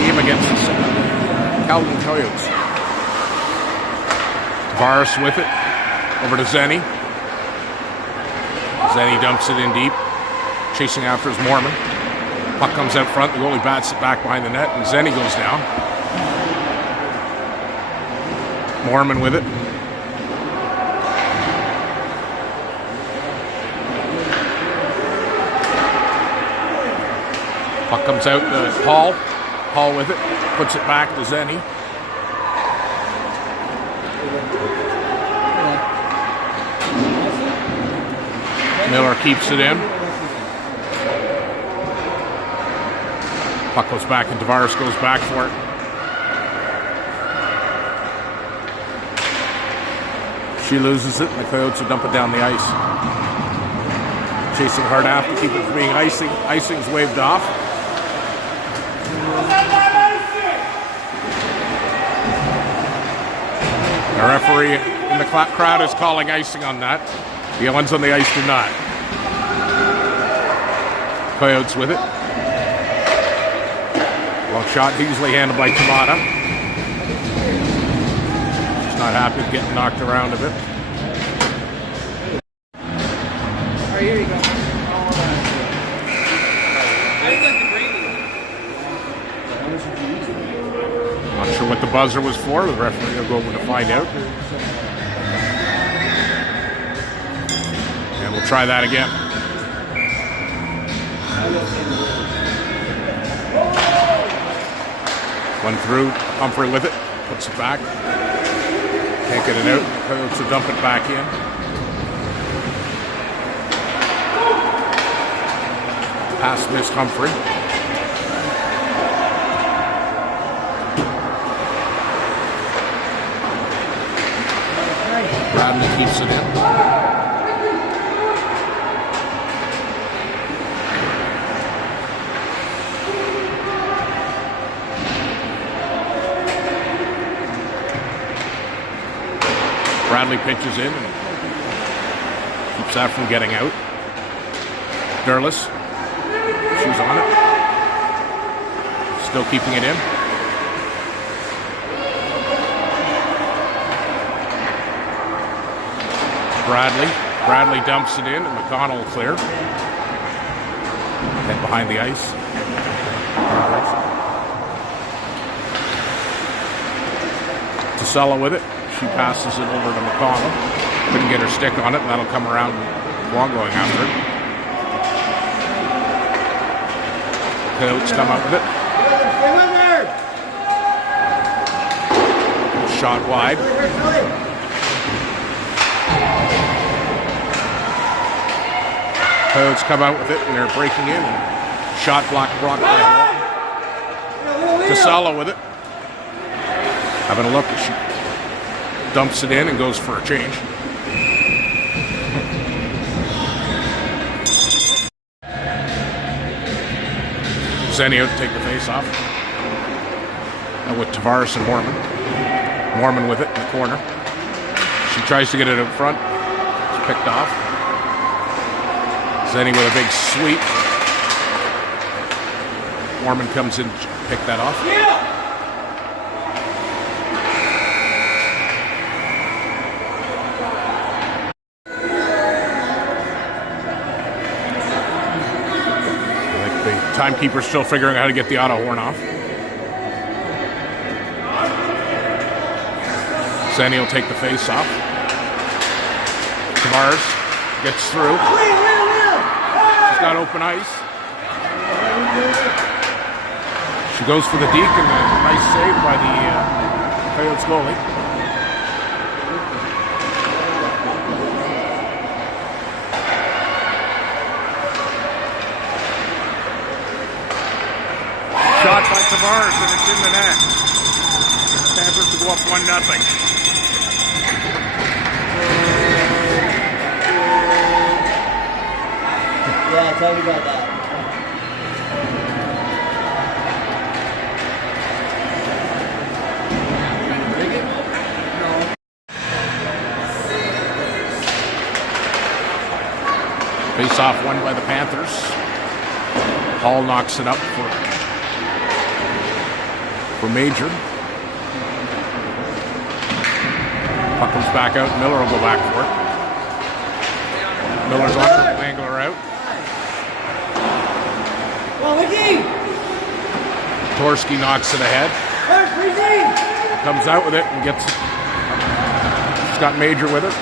game against the Caledon Coyotes. Tavares with it, over to Zenny. Zenny dumps it in deep, chasing after his Moerman. Puck comes out front, the goalie bats it back behind the net, and Zenny goes down. Moerman with it. Puck comes out to Hall. Hall with it, puts it back to Zenny. Miller keeps it in. Puck goes back and Tavares goes back for it. She loses it and the Coyotes will dump it down the ice. Chasing hard after, keep it from being icing. Icing's waved off. The referee in the crowd is calling icing on that. The ones on the ice do not. Coyotes with it. Long shot, easily handled by Tamada. She's not happy with getting knocked around a bit. Alright, here you go. Not sure what the buzzer was for. The referee will go over to find out. And we'll try that again. One through, Humphrey with it, puts it back. Can't get it out. The Coyotes will dump it back in. Pass missed Humphrey. Bradley keeps it in. Bradley pitches in and keeps that from getting out. Durless. She's on it. Still keeping it in. Bradley dumps it in and McConnell will clear. Head behind the ice. Tasella with it. She passes it over to McConnell. Couldn't get her stick on it, and that'll come around long going after it. Coyotes come up with it. Shot wide. Coyotes come out with it, and they're breaking in. Shot blocked by Hall. Tasella with it. Having a look at she dumps it in and goes for a change. Zenny out to take the face off. And with Tavares and Moerman. Moerman with it in the corner. She tries to get it in front. It's picked off. Zenny with a big sweep. Moerman comes in to pick that off. Timekeeper's still figuring out how to get the auto horn off. Zenny will take the face off. Tavares gets through. She's got open ice. She goes for the deke and a nice save by the Coyotes goalie. Shot by Tavares and it's in the net. Panthers to go up 1-0. Yeah, tell me about that. Face off won by the Panthers. Hall knocks it up for for Major. Puck comes back out. Miller will go back for it. Miller's on it. Angler out. Torski knocks it ahead. Comes out with it and gets it. She's got Major with her.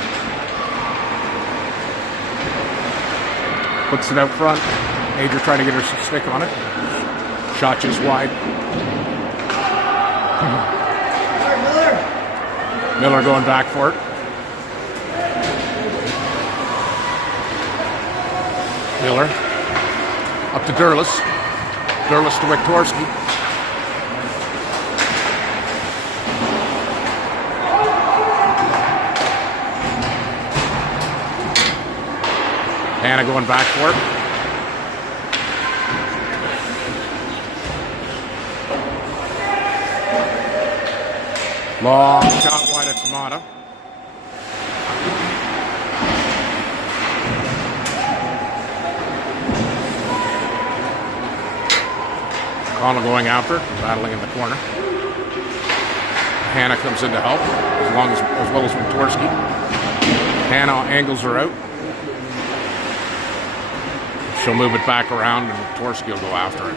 Puts it out front. Major trying to get her stick on it. Shot just wide. Miller going back for it. Miller up to Durlis. Durlis to Wiktorski. Hannah going back for it. Long shot wide at Tamata. Connell going after, battling in the corner. Hannah comes in to help, as well as Wiktorski. Hannah angles her out. She'll move it back around, and Wiktorski will go after it.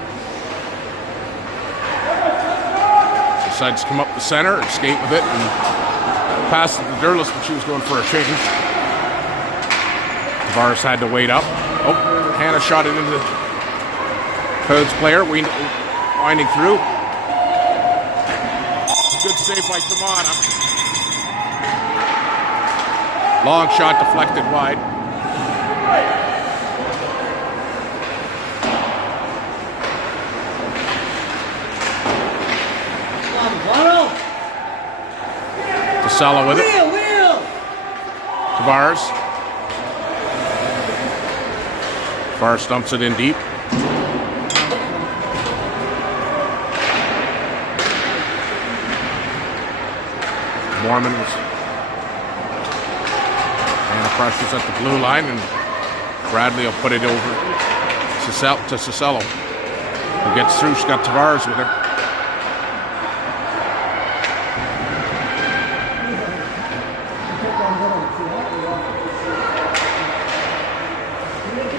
Decides to come up the center and skate with it and pass it to Durlis when she was going for a change. Tavares had to wait up. Oh, Hannah shot it into the Coyotes player, winding through. Good save by Tamata. Long shot deflected wide. Casella with it. Tavares. Tavares dumps it in deep. Moerman was and crushes at the blue line, and Bradley will put it over to Cisello, who gets through. She's got Tavares with her.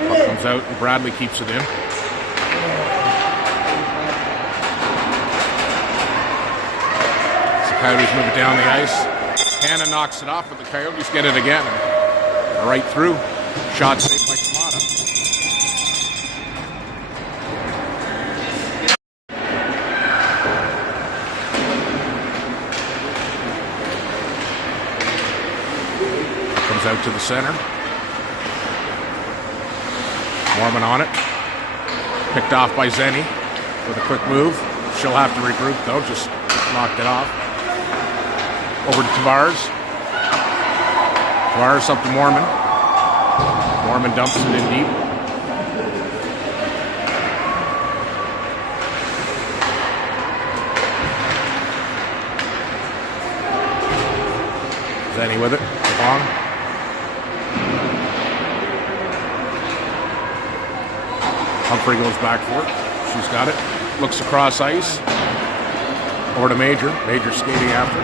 Puck comes out, and Bradley keeps it in. Coyotes move it down the ice. Hannah knocks it off, but the Coyotes get it again. Right through. Shot saved by Tamata. Comes out to the center. Moerman on it. Picked off by Zenny with a quick move. She'll have to regroup though, just knocked it off. Over to Tavares. Tavares up to Moerman. Moerman dumps it in deep. Zenny with it. Long. Humphrey goes back for it. She's got it. Looks across ice. Over to Major. Major skating after.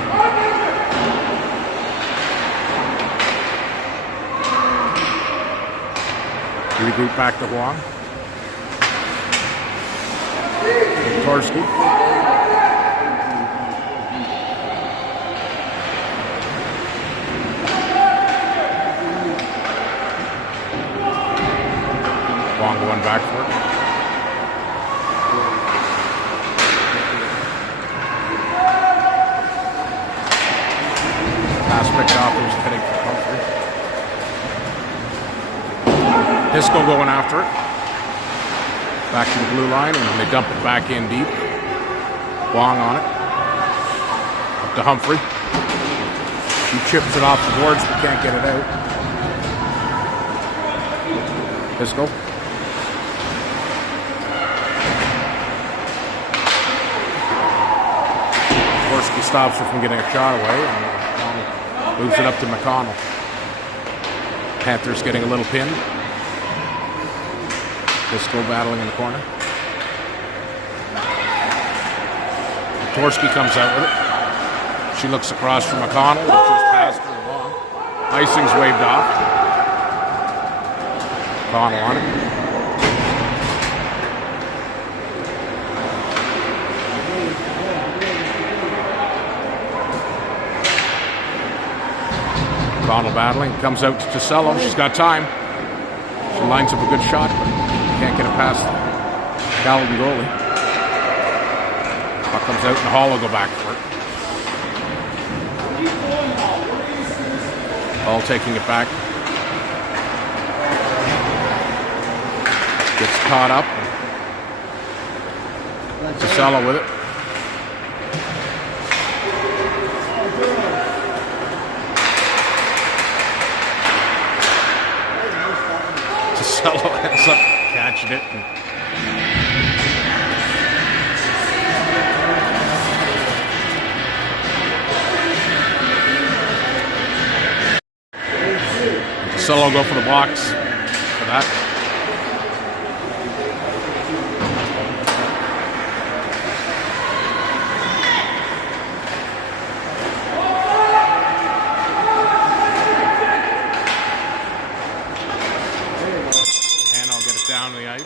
Regroup back to Huang. Torski. Huang going back for it. Pass picked off, who's heading for Humphrey. Disco going after it. Back to the blue line, and they dump it back in deep. Wong on it. Up to Humphrey. She chips it off the boards, but can't get it out. Disco. Gorski stops her from getting a shot away, and moves it up to McConnell. Panthers getting a little pin. Disco battling in the corner. Torski comes out with it. She looks across from McConnell, which just passed her along. Icing's waved off. McConnell on it. McConnell battling, comes out to Tosello. She's got time. She lines up a good shot, but can't get it past the Caledon goalie. Puck comes out and Hall will go back for it. Hall taking it back. Gets caught up. Tosello with it. Tosello ends up catching it. Tosello will go for the box for that. Down the ice.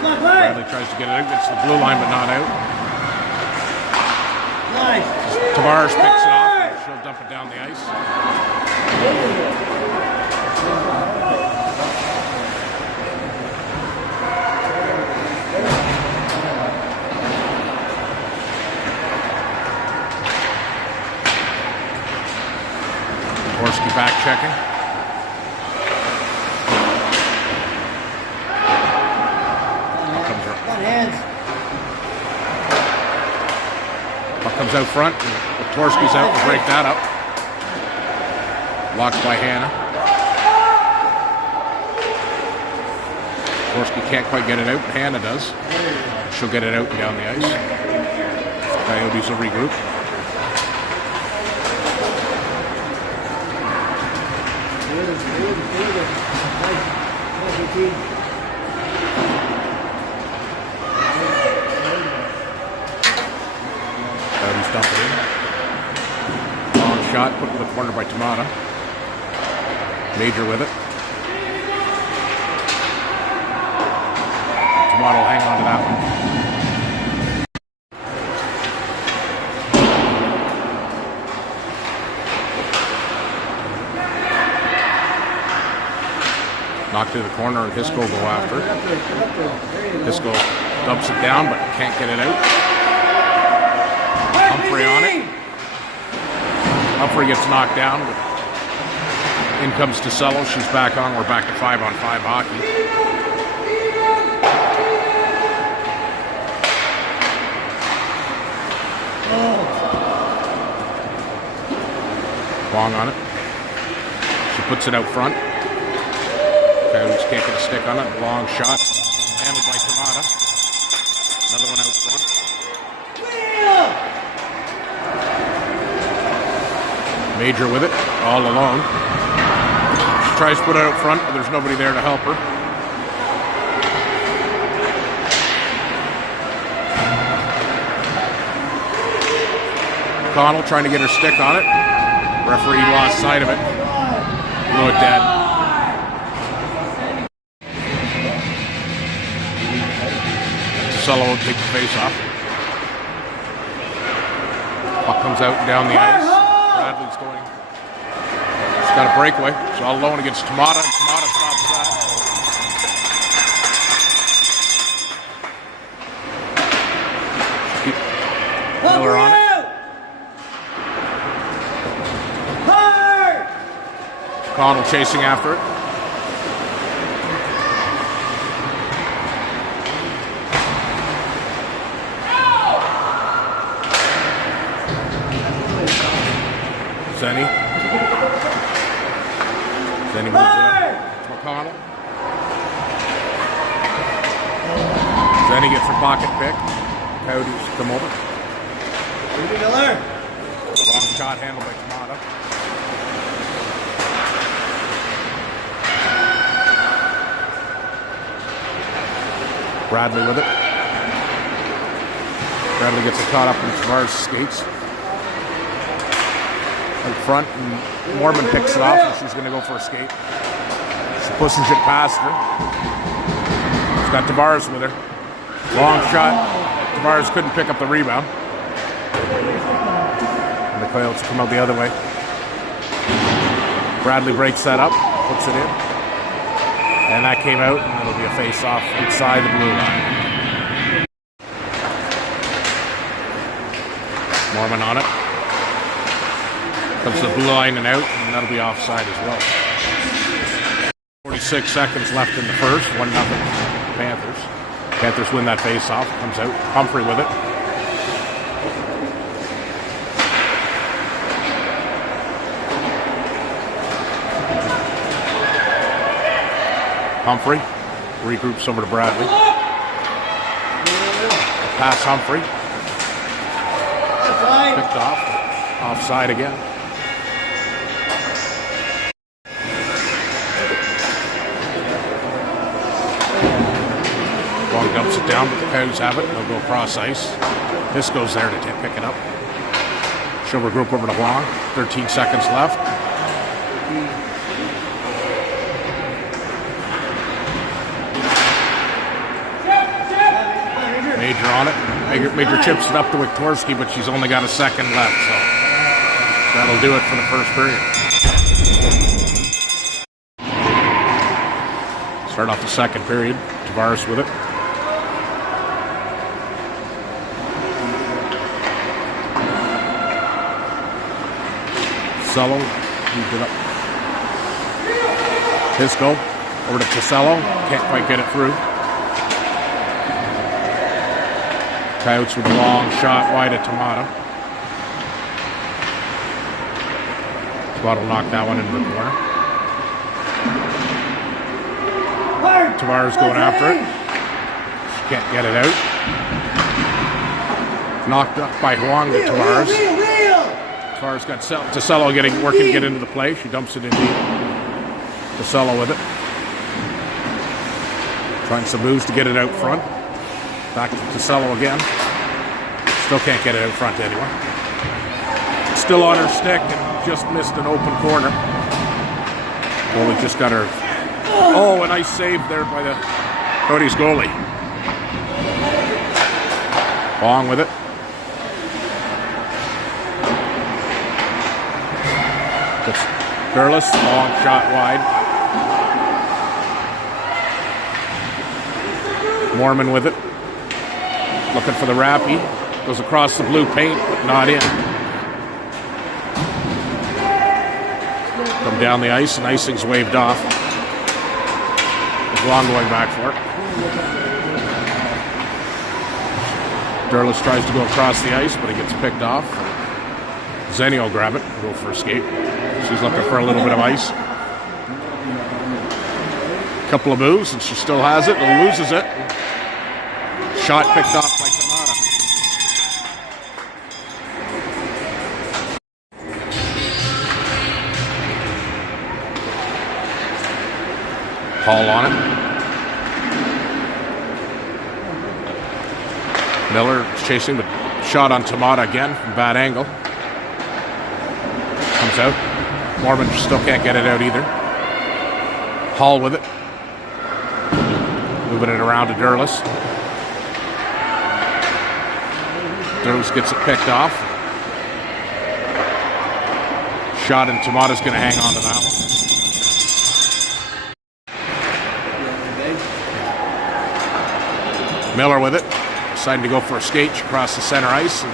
Bradley tries to get it out, gets the blue line but not out. Nice. Tavares picks it off and she'll dump it down the ice. Torski back checking. Puck comes out front. And Torski's out to break that up. Blocked by Hannah. Torski can't quite get it out, but Hannah does. She'll get it out and down the ice. Coyotes will regroup. Coyotes dump it in. Long shot put in the corner by Tamata. Major with it. Tamata will hang on to that one. Knocked to the corner and Hisco will go after it. Hisco dumps it down but can't get it out. Humphrey on it. Humphrey gets knocked down. But in comes Tosello. She's back on. We're back to 5-on-5 hockey. Long on it. She puts it out front. Coyotes can't get a stick on it. Long shot. Handled by Tamata. Another one out front. Major with it. All alone. She tries to put it out front, but there's nobody there to help her. Connell trying to get her stick on it. Referee lost sight of it. Blew it dead. Tosello will take the face off. Puck comes out and down the ice. Bradley's going. She's got a breakaway. She's all alone against Tamata, and Tamata stops that. Keep Miller on it. Connell chasing after it. Zenny moves it up. McConnell. Zenny gets her pocket pick. Coyotes come over. Long shot handled by Tamata. Bradley with it. Bradley gets it caught up in Tavares' skates. In front, and Moerman picks it off, and she's going to go for a skate. She pushes it past her. She's got Tavares with her. Long shot. Tavares couldn't pick up the rebound. And the Coyotes come out the other way. Bradley breaks that up, puts it in. And that came out, and it'll be a face-off inside the blue line. Moerman on it. Comes to the blue line and out, and that'll be offside as well. 46 seconds left in the first, 1-0 Panthers. Panthers win that face-off, comes out. Humphrey with it. Humphrey regroups over to Bradley. Pass Humphrey. Picked off. Offside again. Long dumps it down, but the Coyotes have it. They'll go across ice. This goes there to pick it up. She'll regroup over to Long. 13 seconds left. Major on it. Major chips it up to Wiktorski, but she's only got a second left, so that'll do it for the first period. Start off the second period. Tavares with it. Casello moved it up. His goal over to Casello. Can't quite get it through. Coyotes with a long shot wide at Tomato. Tomato will knock that one into the corner. Tavares going after it. She can't get it out. Knocked up by Huang to Tavares. Tavares got Casello working to get into the play. She dumps it in deep. Casello with it. Trying some moves to get it out front. Back to Casello again. Still can't get it out front to anyone. Still on her stick and just missed an open corner. Goalie just got her. Oh, a nice save there by the Coyotes goalie. Long with it. Burles, long shot wide. Moerman with it. Looking for the wrappy. Goes across the blue paint, but not in. Come down the ice, and icing's waved off. Long going back for it. Burles tries to go across the ice, but he gets picked off. Zenny will grab it and go for a skate. She's looking for a little bit of ice. Couple of moves, and she still has it and loses it. Shot picked off by Kamada. Hall on it. Miller is chasing, but shot on Tamada again from bad angle. Comes out. Moerman still can't get it out either. Hall with it. Moving it around to Durlis. Durlis gets it picked off. Shot, and Tamada's going to hang on to that one. Miller with it. Deciding to go for a skate across the center ice and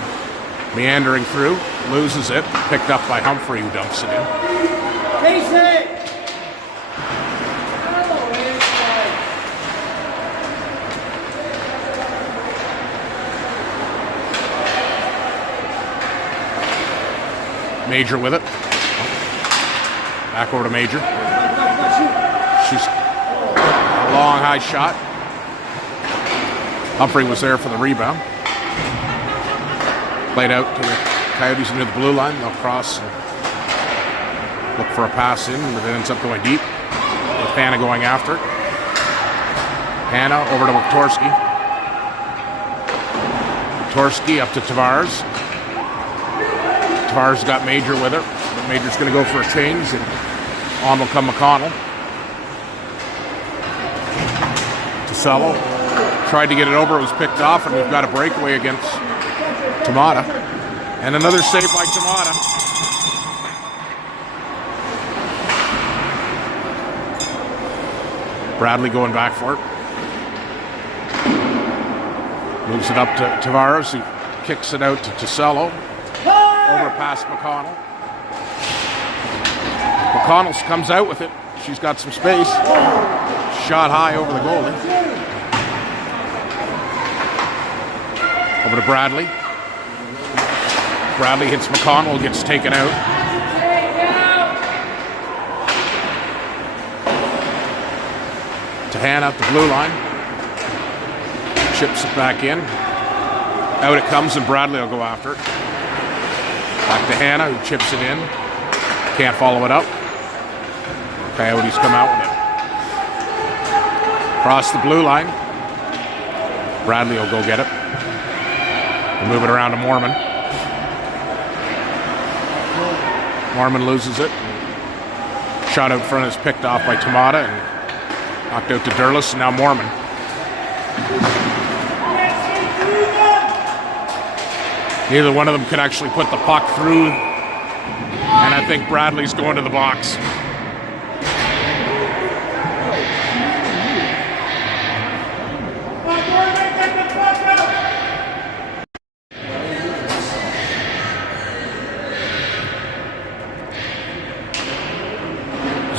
meandering through. Loses it. Picked up by Humphrey, who dumps it in. Major with it. Back over to Major. She's a long high shot. Humphrey was there for the rebound. Played out to the Coyotes into the blue line. They'll cross and look for a pass in, but it ends up going deep with Hannah going after it. Hannah over to Wiktorski. Torski up to Tavares. Tavares got Major with her. But Major's going to go for a change, and on will come McConnell. Tosello tried to get it over. It was picked off, and we've got a breakaway against Tamata. And another save by Tamata. Bradley going back for it. Moves it up to Tavares, who kicks it out to Tosello. Over past McConnell. McConnell comes out with it. She's got some space. Shot high over the goalie. Over to Bradley. Bradley hits McConnell, gets taken out. To Hannah at the blue line. Chips it back in. Out it comes, and Bradley will go after it. Back to Hannah, who chips it in. Can't follow it up. Coyotes come out with it. Across the blue line. Bradley will go get it. We'll move it around to Moerman. Moerman loses it. Shot out front is picked off by Tamata and knocked out to Durlis, and now Moerman. Neither one of them could actually put the puck through, and I think Bradley's going to the box.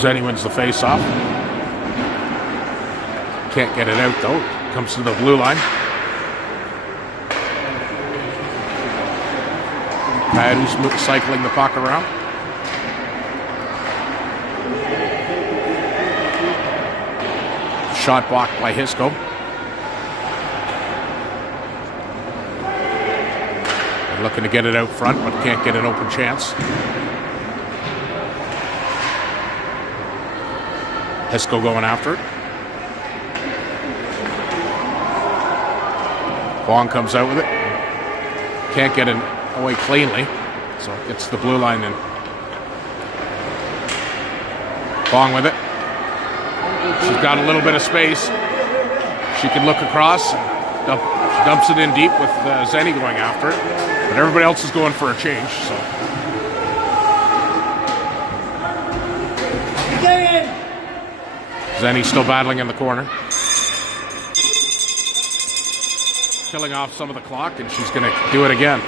Zenny wins the face-off. Can't get it out, though. Comes to the blue line. Coyotes cycling the puck around. Shot blocked by Hisco. They're looking to get it out front, but can't get an open chance. Hisco going after it. Bong comes out with it. Can't get it away cleanly, so it gets the blue line in. Bong with it. She's got a little bit of space. She can look across. She dumps it in deep with Zenny going after it, but everybody else is going for a change. So. Zenny still battling in the corner. Killing off some of the clock, and she's going to do it again.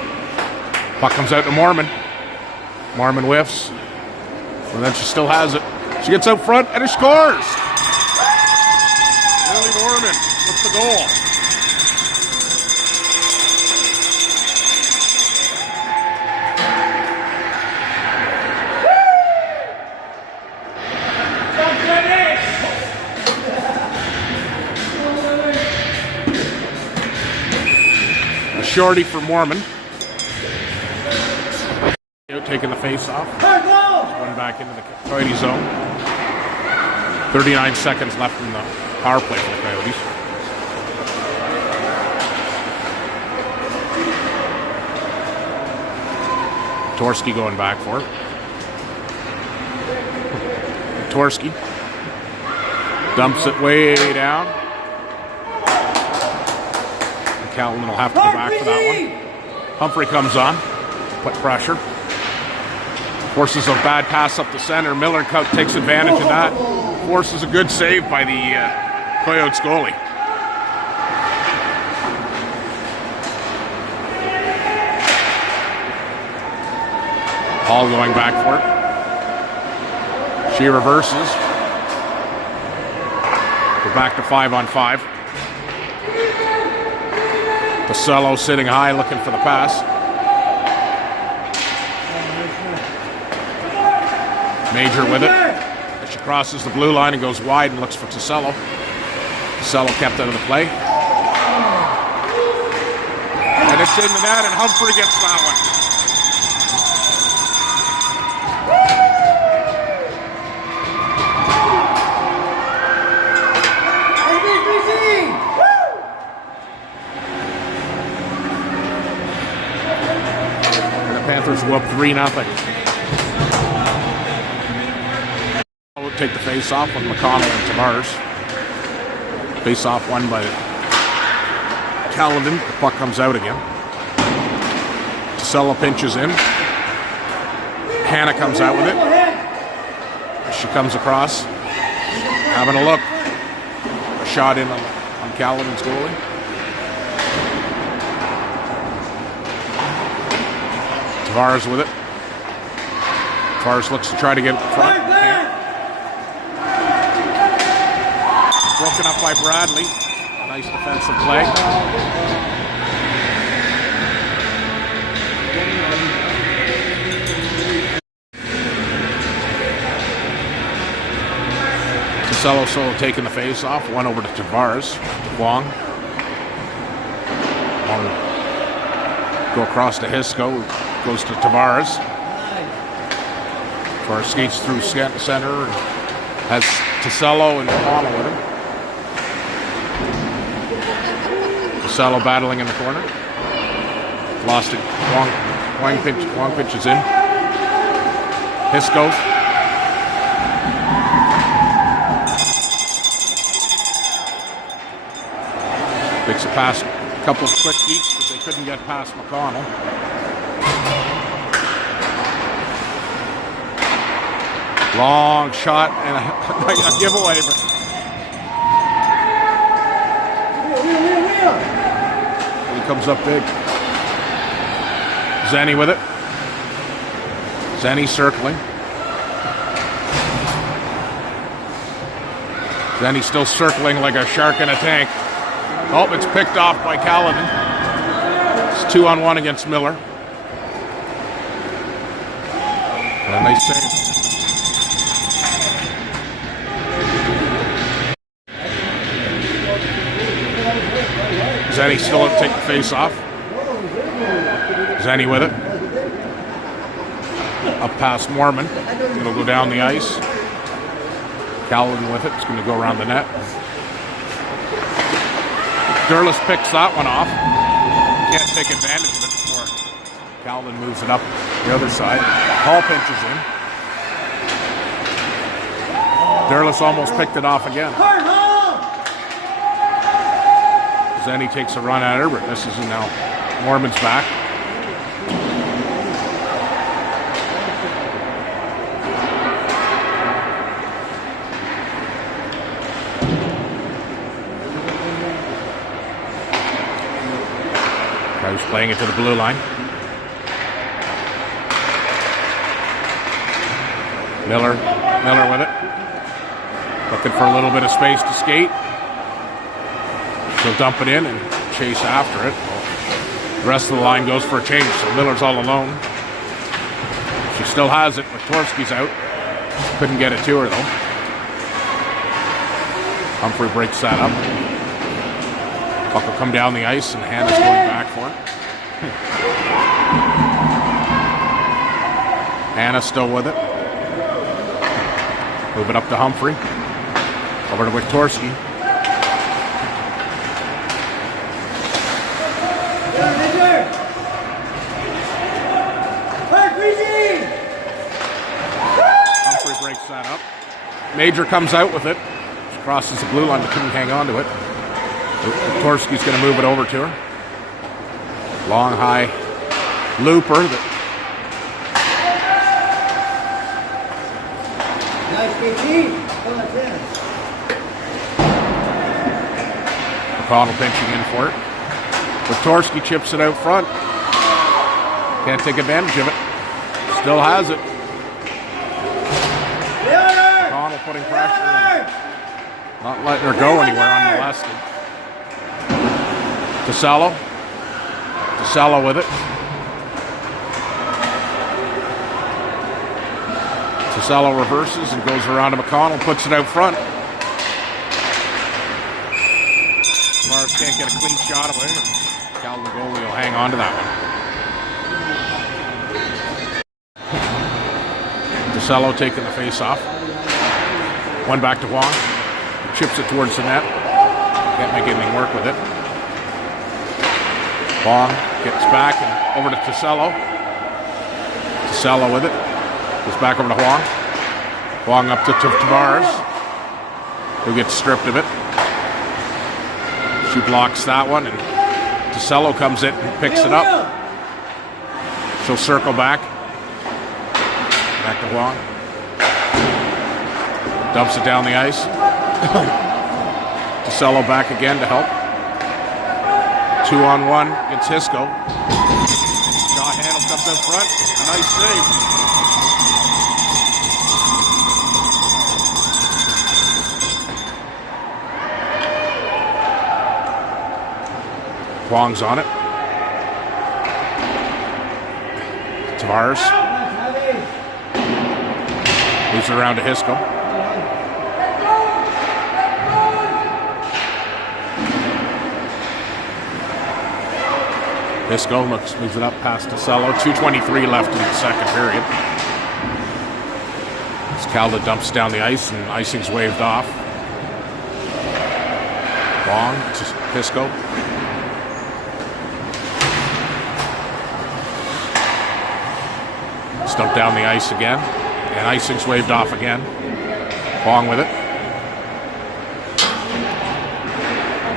Puck comes out to Moerman. Moerman whiffs. And then she still has it. She gets out front, and she scores! Lily Moerman with the goal. Shorty for Moerman. Taking the face off. Run back into the Coyote zone. 39 seconds left in the power play for the Coyotes. Torski going back for it. Torski dumps it way down. Caledon will have to go back for that one. Humphrey comes on, put pressure. Forces a bad pass up the center. Miller takes advantage of that. Forces a good save by the Coyotes goalie. Hall going back for it. She reverses. We're back to 5-on-5. Tosello sitting high, looking for the pass. Major with it. As she crosses the blue line and goes wide and looks for Tosello. Tosello kept out of the play. And it's in the net, and Humphrey gets that one. 3-0. We'll take the face-off with McConnell and Tavares. Face-off won by Caledon. The puck comes out again. Casella pinches in. Hannah comes out with it. She comes across. Having a look. A shot in on Caledon's goalie. Tavares with it. Tavares looks to try to get it in front. Can't. Broken up by Bradley. Nice defensive play. Casello solo taking the face off. One over to Tavares. Wong. Go across to Hisco. Goes to Tavares. Tavares skates through center. Has Casello and McConnell with him. Casello battling in the corner. Lost it. Wong pitches in. Hisco. Makes a pass. A couple of quick beats, but they couldn't get past McConnell. Long shot and a giveaway. He comes up big. Zanny with it. Zanny circling. Zanny still circling like a shark in a tank. Oh, it's picked off by Caledon. It's 2-on-1 against Miller. And a nice save. Zanny still up, take the face off. Zanny with it. Up past Moerman. It'll go down the ice. Caledon with it. It's going to go around the net. Durlis picks that one off. Can't take advantage of it before Caledon moves it up the other side. Hall pinches in. Durlis almost picked it off again. Zanny takes a run at her, but misses, and now Moerman's back. Krause playing it to the blue line. Miller with it. Looking for a little bit of space to skate. She'll dump it in and chase after it. The rest of the line goes for a change, so Miller's all alone. She still has it, but Torski's out. Couldn't get it to her, though. Humphrey breaks that up. Puck will come down the ice, and Hannah's going back for it. Hannah still with it. Move it up to Humphrey. Over to Wiktorski. Humphrey breaks that up. Major comes out with it. She crosses the blue line, but couldn't hang on to it. Wiktorski's going to move it over to her. Long, high looper. McConnell pinching in for it. Wiktorski chips it out front. Can't take advantage of it. Still has it. McConnell putting pressure and not letting her go anywhere unmolested. Casello with it. Casello reverses and goes around to McConnell, puts it out front. Mars can't get a clean shot of it. Caledon goalie will hang on to that one. Casello taking the face off. One back to Wong. Chips it towards the net. Can't make anything work with it. Wong gets back and over to Casello. Tassella with it. Goes back over to Huang. Huang up to Tavares, who gets stripped of it. She blocks that one, and Tassella comes in and picks it up. She'll circle back. Back to Huang. Dumps it down the ice. Tassella back again to help. 2-on-1 against Hisco. Shaw handle comes in front. A nice save. Huang's on it. Tavares. Moves it around to Hisco. Hisco moves it up past Tassella. 2:23 left in the second period. As Caledon dumps down the ice and icing's waved off. Huang to Hisco. Dumped down the ice again, and icing's waved off again. Huang with it.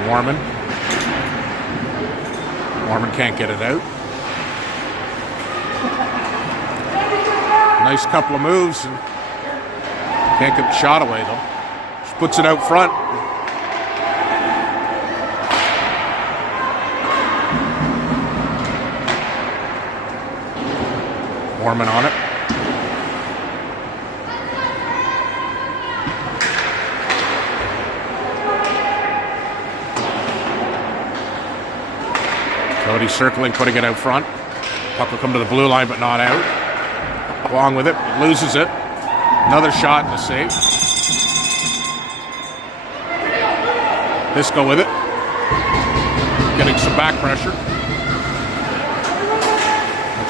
Moerman. Moerman can't get it out. Nice couple of moves, and can't get the shot away though. She puts it out front. Moerman on it. Coyotes circling, putting it out front. Puck will come to the blue line, but not out. Huang with it, loses it. Another shot and a save. Hisco with it. Getting some back pressure.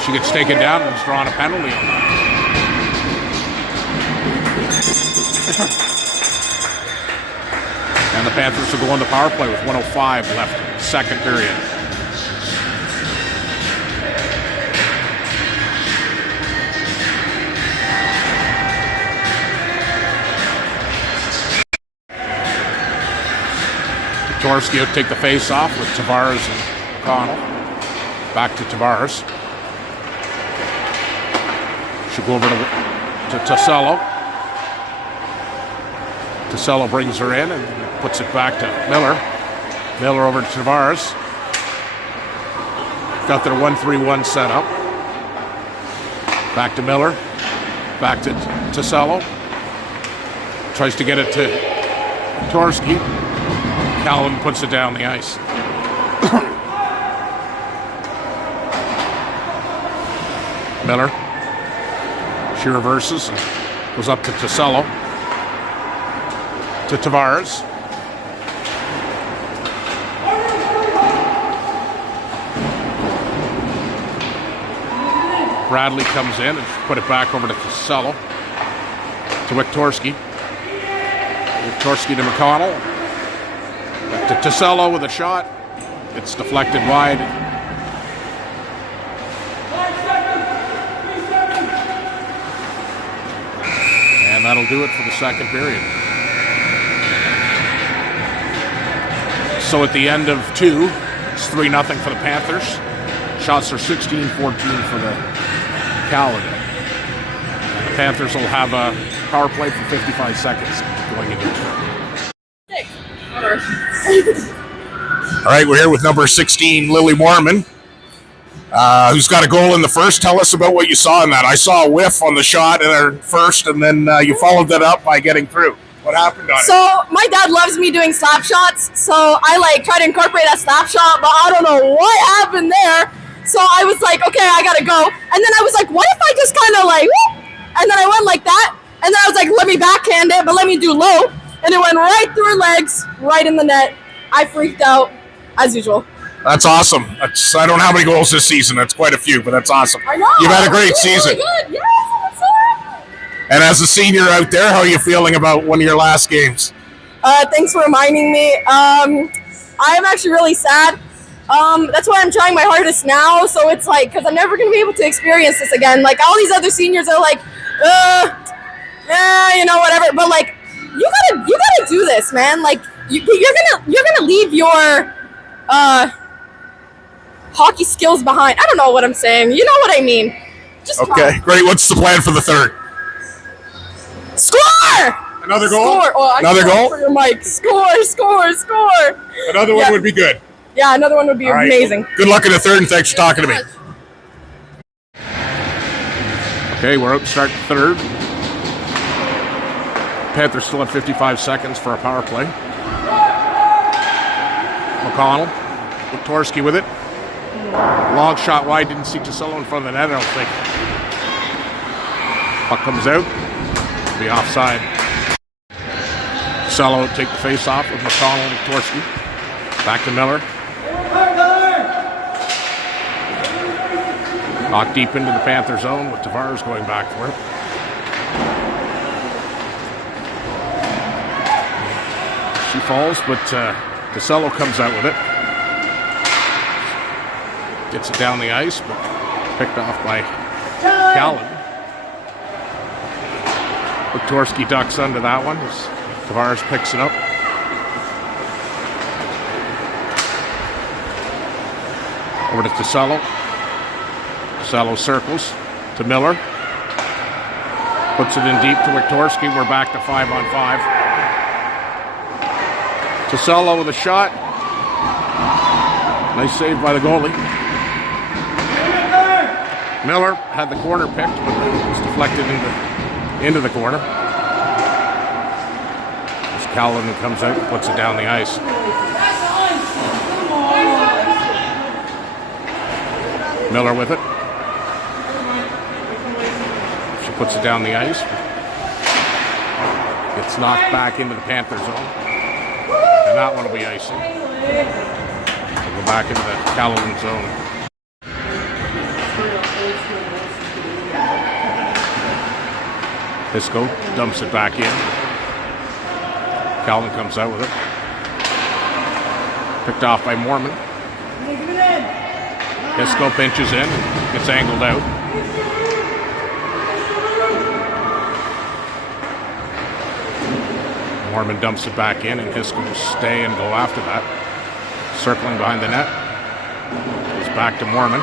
She gets taken down and is drawn a penalty on that. And the Panthers will go on the power play with 1:05 left in the second period. Torski will take the face off with Tavares and Connell. Back to Tavares. She'll go over to Tassella. Tassella brings her in and puts it back to Miller. Miller over to Tavares. Got their 1-3-1 set up. Back to Miller. Back to Tassella. Tries to get it to Torski. Caledon puts it down the ice. Miller. She reverses and goes up to Tassella. To Tavares. Bradley comes in and put it back over to Tassella. To Wiktorski. Wiktorski to McConnell. Back to Tassella with a shot. It's deflected wide. And that'll do it for the second period. So at the end of two, it's 3-0 for the Panthers. Shots are 16-14 for the Caledon. And the Panthers will have a power play for 55 seconds going into it. All right, we're here with number 16, Lily Moerman, who's got a goal in the first. Tell us about what you saw in that. I saw a whiff on the shot in her first, and then you followed that up by getting through. What happened on it? So my dad loves me doing slap shots, so I try to incorporate a slap shot, but I don't know what happened there. So I was like, okay, I gotta go. And then I was like, what if I just kind of whoop? And then I went like that, and then I was like, let me backhand it, but let me do low. And it went right through her legs, right in the net. I freaked out, as usual. That's awesome. I don't know how many goals this season. That's quite a few, but that's awesome. I know. You've had a great season. Really good. Yes, that's so happy. And as a senior out there, how are you feeling about one of your last games? Thanks for reminding me. I'm actually really sad. That's why I'm trying my hardest now. So it's like, because I'm never going to be able to experience this again. Like, all these other seniors are like, you know, whatever. But like, you gotta do this, man. Like, you're gonna leave your hockey skills behind. I don't know what I'm saying. You know what I mean? Just Okay, great. What's the plan for the third? Score! Another goal? Score. Oh, Another goal? For your mic. Score, score, score. Another one would be good. Yeah, another one would be amazing. Good luck in the third, and thanks for talking to me. Okay, we're out to start the third. Panthers still have 55 seconds for a power play. McConnell, Wiktorski with it. Long shot wide, didn't see Tosello in front of the net, I don't think. Puck comes out, be offside. Tosello take the face off with McConnell and Wiktorski. Back to Miller. Knocked deep into the Panther zone with Tavares going back for it. She falls, but Tosello comes out with it. Gets it down the ice, but picked off by Caledon. Wiktorski ducks under that one as Tavares picks it up. Over to Tosello. Tosello circles to Miller. Puts it in deep to Wiktorski. We're back to 5-on-5. Tosello with a shot. Nice save by the goalie. Miller had the corner picked, but it was deflected into the corner. As Caledon comes out and puts it down the ice. Miller with it. She puts it down the ice. Gets knocked back into the Panther zone. And that one will be icing. We'll go back into the Caledon zone. Hisco dumps it back in. Caledon comes out with it. Picked off by Moerman. Hisco pinches in, gets angled out. Moerman dumps it back in, and Hisco will stay and go after that. Circling behind the net. Goes back to Moerman.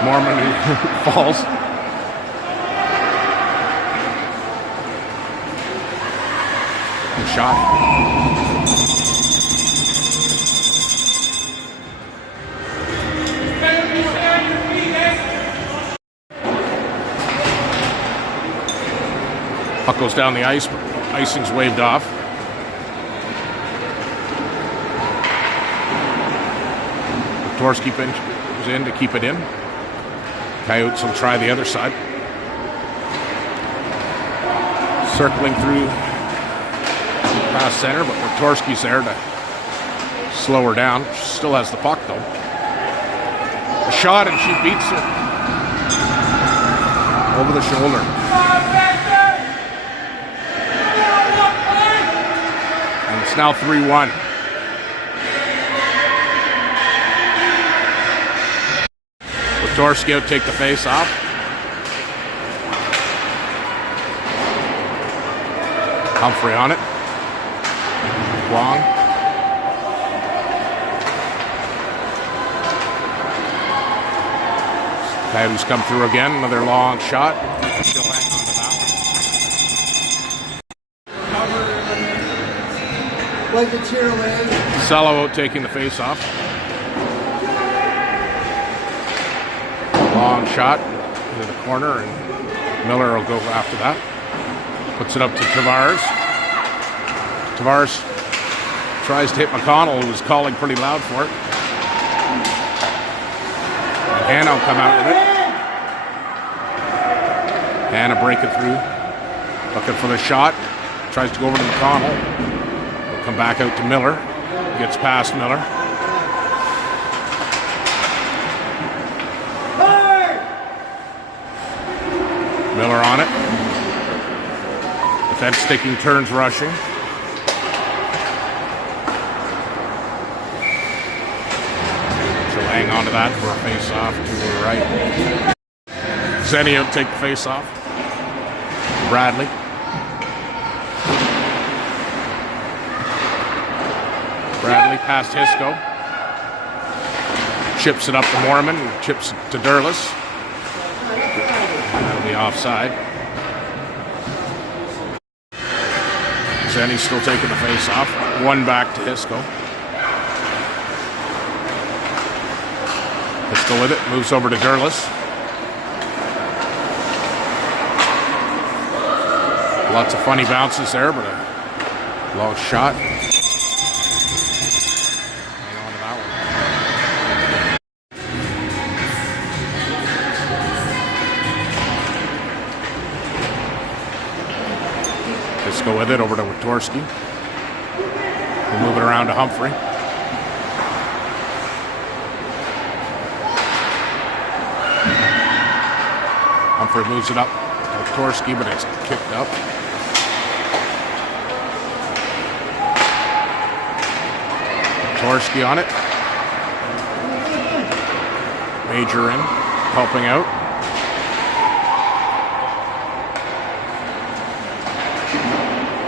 Moerman who falls. Shot. Puck goes down the ice, but icing's waved off. Wiktorski pinches in to keep it in. Coyotes will try the other side. Circling through past center, but Wiktorski's there to slow her down. She still has the puck, though. A shot, and she beats her over the shoulder. And it's now 3-1. Wiktorski will take the face off. Humphrey on it. Long. Coyotes come through again. Another long shot. She'll hang on to that one. Like a cheerleader. Tosello taking the face off. Long shot into the corner, and Miller will go after that. Puts it up to Tavares. Tavares tries to hit McConnell, who was calling pretty loud for it. And Hannah will come out with it. Hannah breaking through. Looking for the shot. Tries to go over to McConnell. Will come back out to Miller. Gets past Miller. Miller on it. Defense taking turns rushing. hang on to that for a face-off to the right. Zenny will take the face-off. Bradley. Bradley past Hisco. Chips it up to Moerman. Chips it to Derlis. That'll be offside. Zenny's still taking the face-off. One back to Hisco. Hisco with it. Moves over to Derlis. Lots of funny bounces there, but a low shot. Hang on to that one. Hisco with it over to Witorsky. We'll move it around to Humphrey. Humphrey moves it up to Witorsky, but it's kicked up. Witorsky on it. Major in, helping out.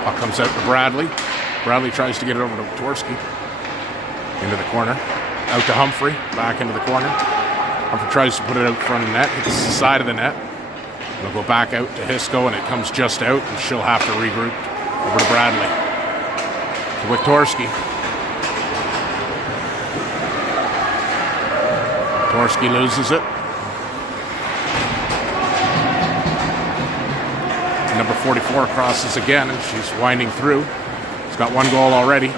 Puck comes out to Bradley. Bradley tries to get it over to Witorsky. Into the corner. Out to Humphrey. Back into the corner. Humphrey tries to put it out front of the net. Hits the side of the net. It'll go back out to Hisco, and it comes just out, and she'll have to regroup. Over to Bradley. To Witorsky. Witorsky loses it. Number 44 crosses again, and she's winding through. She's got one goal already.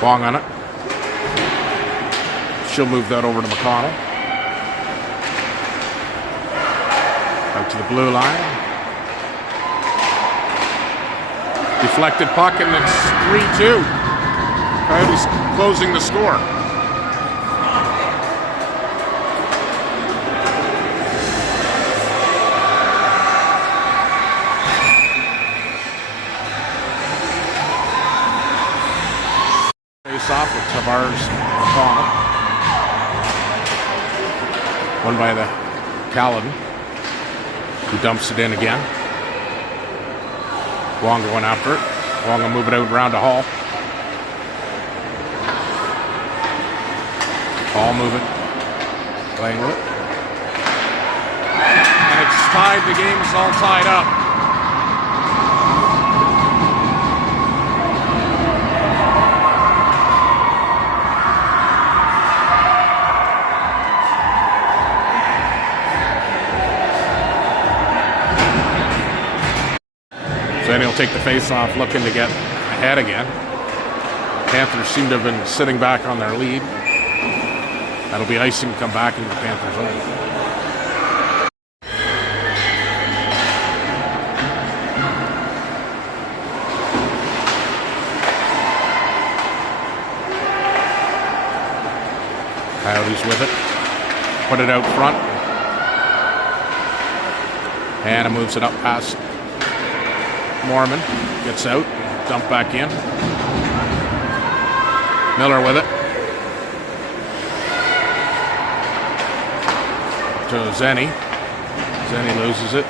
Wong on it. She'll move that over to McConnell. Out to the blue line. Deflected puck, and it's 3-2. Coyotes closing the score. Face off with Tavares McConnell. Won by the Caledon, who dumps it in again. Wong going after it. Wong will move it out around to Hall. Hall moving, playing with it. And it's tied. The game's all tied up. Then he'll take the face-off, looking to get ahead again. Panthers seem to have been sitting back on their lead. That'll be icing to come back into the Panthers' own. Coyotes with it. Put it out front. Hannah moves it up past Moerman. Gets out. Dump back in. Miller with it. To Zenny. Zenny loses it.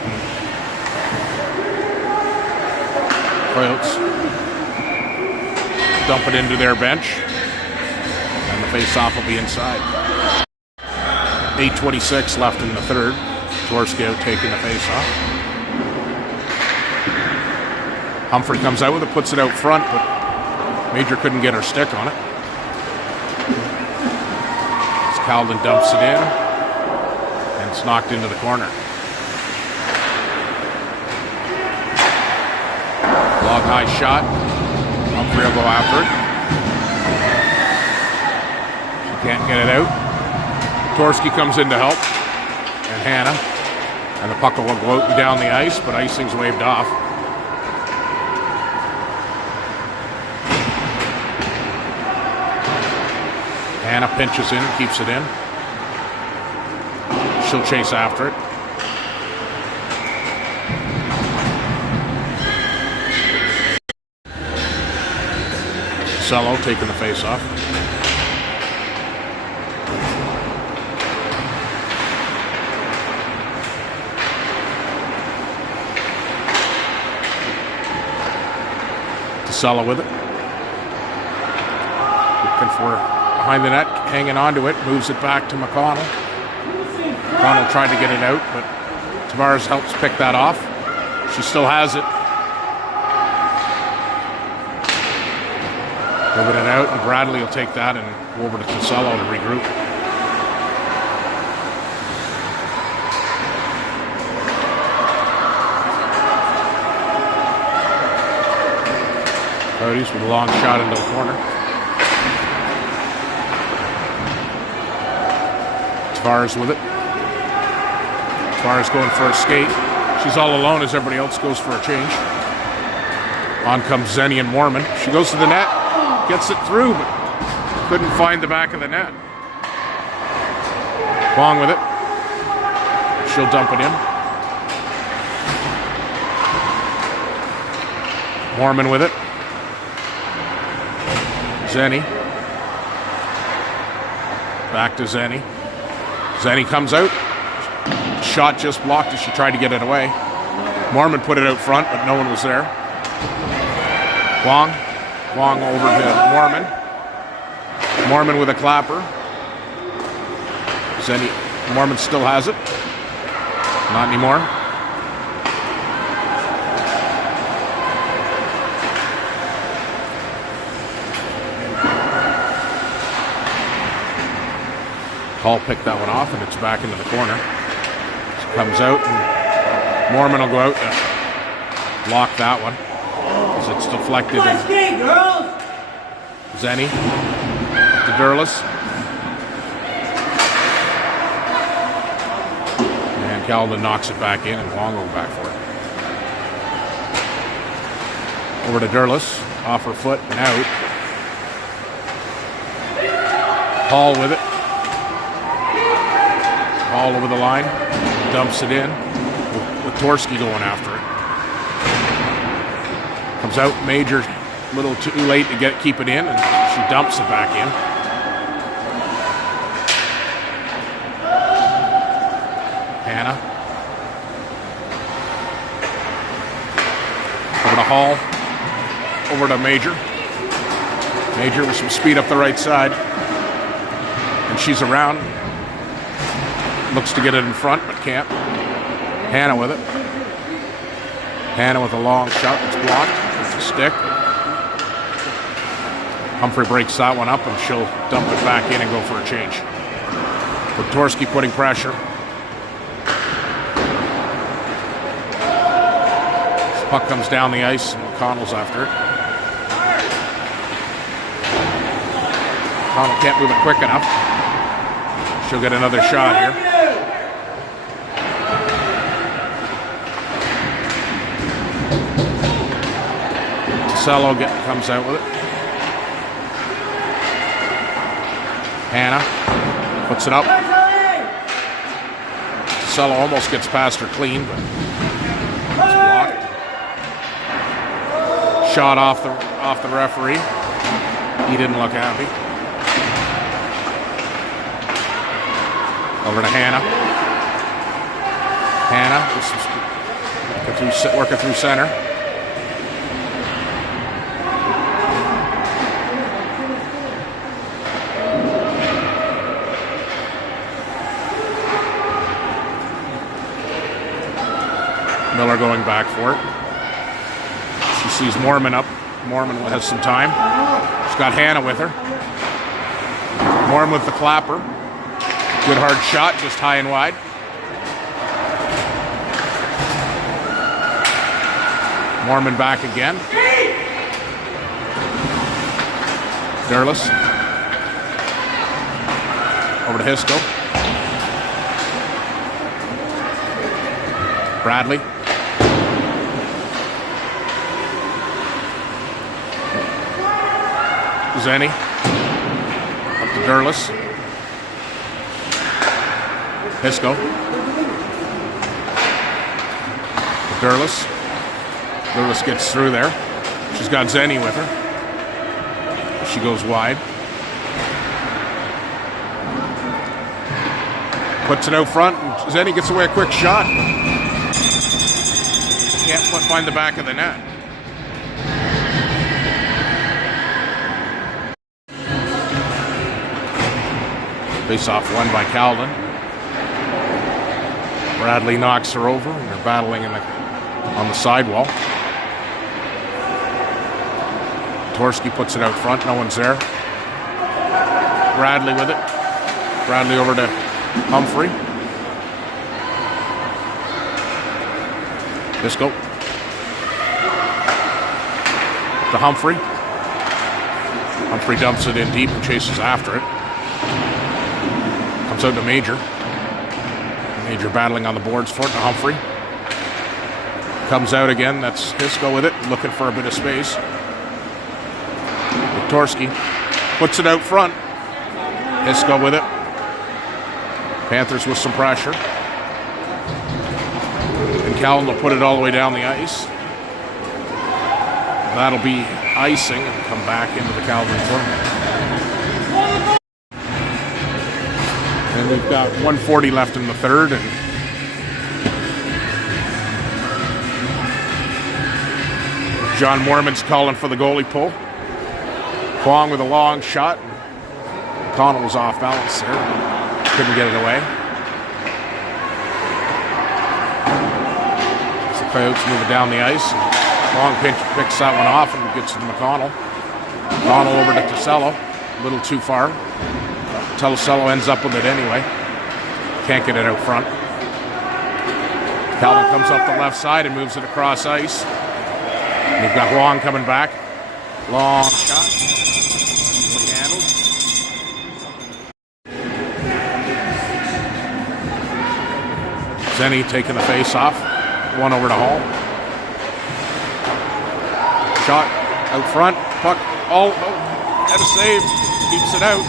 Coyotes dump it into their bench. And the face-off will be inside. 8:26 left in the third. Witorsky taking the face-off. Humphrey comes out with it, puts it out front, but Major couldn't get her stick on it. As Caledon dumps it in, and it's knocked into the corner. Long high shot. Humphrey will go after it. She can't get it out. Witorsky comes in to help, and Hannah. And the puck will go out and down the ice, but icing's waved off. Hannah pinches in, keeps it in. She'll chase after it. Cello taking the face off. Cello with it. Looking for behind the net, hanging on to it, moves it back to McConnell. McConnell tried to get it out, but Tavares helps pick that off. She still has it. Moving it out, and Bradley will take that and go over to Casello to regroup. Coyotes with a long shot into the corner. Tavares with it. Tavares going for a skate. She's all alone as everybody else goes for a change. On comes Zenny and Moerman. She goes to the net, gets it through, but couldn't find the back of the net. Long with it. She'll dump it in. Moerman with it. Zenny. Back to Zenny. Zenny comes out. Shot just blocked as she tried to get it away. Moerman put it out front, but no one was there. Long over to Moerman. Moerman with a clapper. Zenny. Moerman still has it. Not anymore. Hall picked that one off, and it's back into the corner. She comes out, and Moerman will go out to block that one as it's deflected. Zenny to Durlis. And Caledon knocks it back in, and Long will go back for it. Over to Durlis, off her foot and out. Hall with it. All over the line, dumps it in, with Torski going after it. Comes out, Major, a little too late to keep it in, and she dumps it back in. Hannah. Over to Hall, over to Major. Major with some speed up the right side, and she's around. Looks to get it in front, but can't. Hannah with it. Hannah with a long shot that's blocked with the stick. Humphrey breaks that one up, and she'll dump it back in and go for a change. With Torski putting pressure. This puck comes down the ice, and McConnell's after it. McConnell can't move it quick enough. She'll get another shot here. Cello comes out with it. Hannah puts it up. Cello almost gets past her clean, but it's blocked. Shot off the referee. He didn't look happy. Over to Hannah. Hannah working through center. Miller going back for it. She sees Moerman up. Moerman has some time. She's got Hannah with her. Moerman with the clapper. Good hard shot, just high and wide. Moerman back again. Durlis. Over to Hisco. Bradley. Zenny. Up to Durlis. Hisco. Durlis. Durlis gets through there. She's got Zenny with her. She goes wide. Puts it out front, and Zenny gets away a quick shot. Can't find the back of the net. Face-off won by Caledon. Bradley knocks her over, and they're battling on the sidewall. Torski puts it out front. No one's there. Bradley with it. Bradley over to Humphrey. Disco. To Humphrey. Humphrey dumps it in deep and chases after it. Comes out to Major. Major battling on the boards for it to Humphrey. Comes out again. That's Hisco with it, looking for a bit of space. Torski puts it out front. Hisco with it. Panthers with some pressure. And Caledon will put it all the way down the ice. That'll be icing and come back into the Caledon tournament. And we've got 1:40 left in the third, and John Moerman's calling for the goalie pull. Kwong with a long shot. Connell was off balance there. Couldn't get it away. So the Coyotes move it down the ice. Kwong picks that one off and gets it to McConnell. McConnell over to Tosello. A little too far. Tosello ends up with it anyway. Can't get it out front. Caledon comes up the left side and moves it across ice. And you've got Long coming back. Long shot. Handled. Zenny taking the face off. One over to Hall. Shot out front. Puck. Had a save. Keeps it out.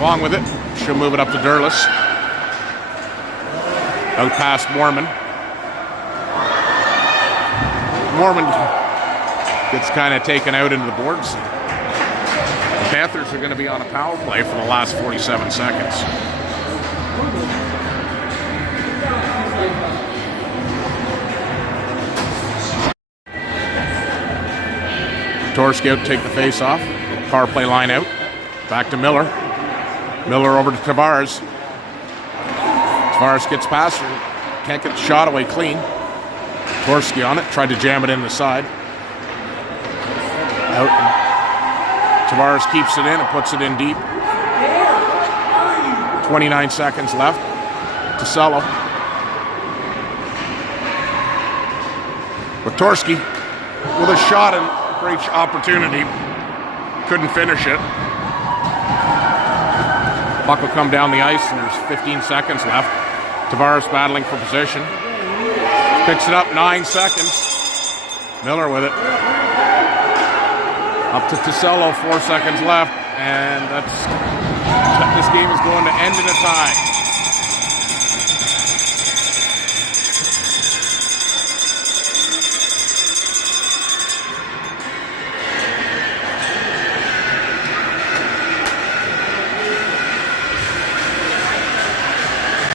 Long with it. She'll move it up to Durless. Out past Moerman. Moerman gets kind of taken out into the boards. The Panthers are going to be on a power play for the last 47 seconds. Torski out to take the face off. Power play line out. Back to Miller. Miller over to Tavares. Tavares gets past her. Can't get the shot away clean. Torski on it. Tried to jam it in the side. Out. Tavares keeps it in and puts it in deep. 29 seconds left. Tosello. But Torski with a shot and great opportunity. Couldn't finish it. Puck will come down the ice and there's 15 seconds left. Tavares battling for position. Picks it up, 9 seconds. Miller with it. Up to Tosello, 4 seconds left. And this game is going to end in a tie.